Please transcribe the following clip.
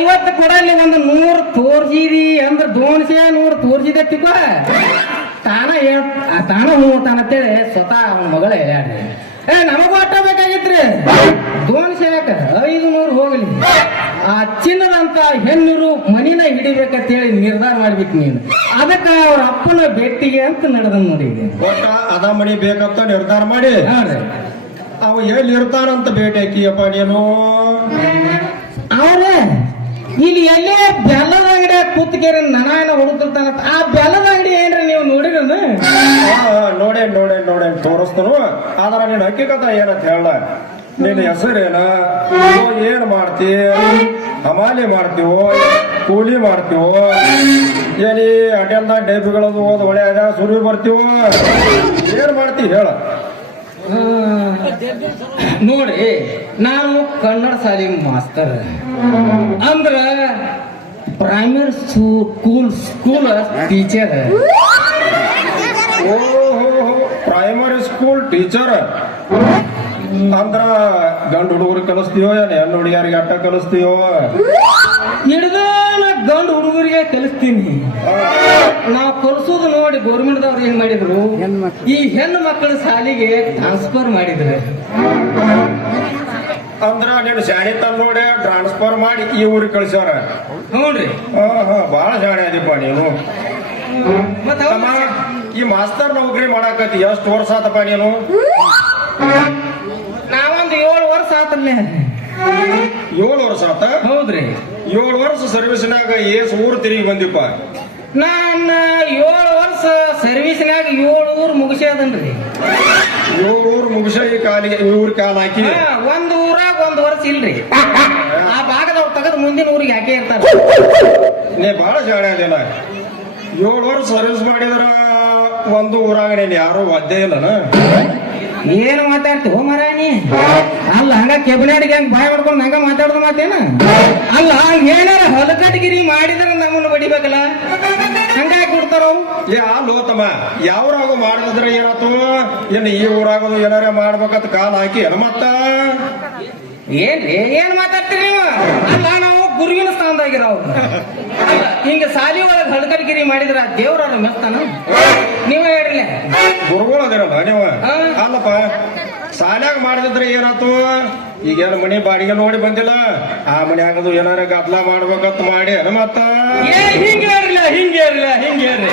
ಇವತ್ತು ಕೂಡ ಇಲ್ಲಿ ಒಂದು 100 ತೋರ್ಸಿದಿ ಅಂದ್ರೆ 200 ತೋರ್ಸಿದೆ ತಿಕ್ಕ ತಾನ ಹೂ ತಾನಂತೇಳಿ ಸ್ವತಃ ಅವನ ಮಗಳೇ ಹೇಳ್ಯಾಡ್ರಿ. ನಮಗೂ ಅಟ್ಟ ಬೇಕಾಗಿತ್ರಿ 200 ಯಾಕ 500 ಹೋಗ್ಲಿ. ಆ ಚಿನ್ನದಂತ ಹೆಣ್ಣೂರು ಮನಿನ ಹಿಡಿಬೇಕಂತೇಳಿ ನಿರ್ಧಾರ ಮಾಡ್ಬಿಟ್ಟು ನೀನು. ಅದಕ್ಕ ಅವ್ರ ಅಪ್ಪನ ಭೇಟಿಗೆ ಅಂತ ನಡೆದ ನೋಡಿ. ಒಟ್ಟ ಅದ ಮನಿ ಬೇಕಂತ ನಿರ್ಧಾರ ಮಾಡಿ ಅವ ಎಲ್ಲಿ ಇರ್ತಾನಂತ ಭೇಟಿ ಹಾಕಿಯಪ್ಪ ನೀನು. ಅವ್ರೆ ಇಲ್ಲಿ ಎಲ್ಲೇ ಬೆಲ್ಲದ ಅಂಗಡಿ ಕೂತ್ಕೇರಿ ನನಾಯನ ಹುಡುಕ್ತಿರ್ತಾನ. ಆ ಬೆಲ್ಲದ ಅಂಗಡಿ ಏನ್ರಿ ನೀವು ನೋಡಿರ? ನೋಡೇನ್ ತೋರಿಸ್ತನು. ಆದ್ರ ನೀನ್ ಹಕ್ಕಿಕತ ಏನಂತ ಹೇಳ. ನಿನ್ನ ಹೆಸರೇನ, ಏನ್ ಮಾಡ್ತಿ? ಹಮಾಲಿ ಮಾಡ್ತೀವೋ, ಕೂಲಿ ಮಾಡ್ತೀವೋ, ಏನಿ ಅಟೆಲ್ದ ಡೈಬಿಗಳದು ಓದ್ ಒಳ್ಳೆ ಅದ ಸುರುವಿ ಬರ್ತೀವೋ, ಏನ್ ಮಾಡ್ತಿ ಹೇಳ. ನೋಡಿ, ನಾನು ಕನ್ನಡ ಶಾಲೆ ಮಾಸ್ತರ್ ಅಂದ್ರ primary school teacher. Primary school teacher ಅಂದ್ರ ಗಂಡು ಹುಡುಗರು ಕಲಿಸ್ತೀವೋ ಏನ್ ಹೆಣ್ಣು ಹುಡುಗಿಯರಿಗೆ ಅಟ್ಟ ಕಲಿಸ್ತೀವೋ? ಹಿಡಿದ ಗಂಡು ಹುಡುಗರಿಗೆ ಕಲಿಸ್ತೀನಿ. ನಾವು ಕಲಿಸೋದು ನೋಡಿ ಗೌರ್ಮೆಂಟ್ದವ್ರು ಏನ್ ಮಾಡಿದ್ರು, ಈ ಹೆಣ್ಣು ಮಕ್ಕಳ ಶಾಲೆಗೆ ಟ್ರಾನ್ಸ್ಫರ್ ಮಾಡಿದ್ರು. ಅಂದ್ರ ನೀನು ಶಾಣೆ ತಂದ್ ನೋಡಿ ಟ್ರಾನ್ಸ್ಫರ್ ಮಾಡಿ ಈ ಊರಿಗೆ ಕಳಿಸ್ಯಾರ. ನೋಡ್ರಿ, ಬಾಳ ಶಾಣೆ ಅದೀಪ ನೀನು. ಈ ಮಾಸ್ತರ್ ನೌಕರಿ ಮಾಡಾಕತಿ ಎಷ್ಟು ವರ್ಷ ಆತಪ್ಪ ನೀನು? ನಾವೊಂದು 7 ವರ್ಷ ಆತಲ್ಲೇ. 7 ವರ್ಷ ಆತ? ಹೌದ್ರಿ. 7 ವರ್ಷ ಸರ್ವಿಸ್ನಾಗ ಏಸ್ ಊರು ತಿರುಗಿ ಬಂದಿಪ್ಪ? ನಾನ 7 ವರ್ಷ ಸರ್ವಿಸ್ನಾಗ 7 ಊರು ಮುಗಿಸ್ಯಾದನ್ರಿ. 7 ಊರು ಮುಗಿಸ ಈ ಕಾಲಿಗೆ ಊರ್ ಕಾಲ ಹಾಕಿ ಒಂದ್ ಊರಾಗ 1 ವರ್ಷ ಇಲ್ರಿ. ಆ ಭಾಗದವ್ರು ತೆಗೆದು ಮುಂದಿನ ಊರಿಗೆ ಯಾಕೆ ಇರ್ತಾರ. ನೀ ಬಾಳ ಶಾಣೆ ಅದಿಲ್ಲ. 7 ವರ್ಷ ಸರ್ವಿಸ್ ಮಾಡಿದ್ರ ಒಂದು ಊರಾಗ ನೀನ್ ಯಾರು ಒದ್ದೆ ಇಲ್ಲನ? ಏನು ಮಾತಾಡ್ತೀವೋ ಮರಾಣಿ? ಅಲ್ಲ ಹಂಗ ಕೆಬಿನೆಟ್ಗೆ ಹಂಗ ಬಾಯ್ ಮಾಡ್ಕೊಂಡು ಹಂಗ ಮಾತಾಡೋದು ಮಾತೇನ? ಅಲ್ಲ ಏನಾರ ಹೊಲಕಟ್ಗಿರಿ ಮಾಡಿದ್ರೆ ನಮ್ಮನ್ನು ಬಡಿಬೇಕಲ್ಲ, ಹಂಗಾಗಿ ಕೊಡ್ತಾರ. ಲೋತಮ್ಮ ಯಾವ್ರಾಗು ಮಾಡಿದ್ರೆ ಏನಾತು? ಇನ್ನು ಈ ಊರಾಗೋದು ಏನಾರ ಮಾಡ್ಬೇಕಂತ ಕಾಲ ಹಾಕಿ ಏನ ಮತ್ತ ಏನ್ರಿ ಏನ್ ಮಾತಾಡ್ತೀರಿ ನೀವು? ಅಲ್ಲ ನಾವು ಗುರುವಿನ ಸ್ಥಾನದಾಗಿರೋ ಹಿಂಗ ಸಾಲಿ ಒಳಗೆ ಹಳಕಟ್ಗಿರಿ ಮಾಡಿದ್ರ ದೇವ್ರ ಮೆಸ್ತಾನ? ನೀವೇ ಹೇಳ್ರಿ. ಗುರುಗಳು ಅದಿರಲ್ಲ ನೀವು? ಅಲ್ಲಪ್ಪ ಸಾಲ್ಯಾಗ ಮಾಡಿದ್ರೆ ಏನಾತು? ಈಗೇನು ಮನಿ ಬಾಡಿಗೆ ನೋಡಿ ಬಂದಿಲ್ಲ, ಆ ಮನೆ ಆಗದು ಏನಾರ ಗದ್ಲ ಮಾಡ್ಬೇಕಂತ ಮಾಡಿ ಮತ್ತ ಹಿಂಗೆ ಇರ್ಲಿ.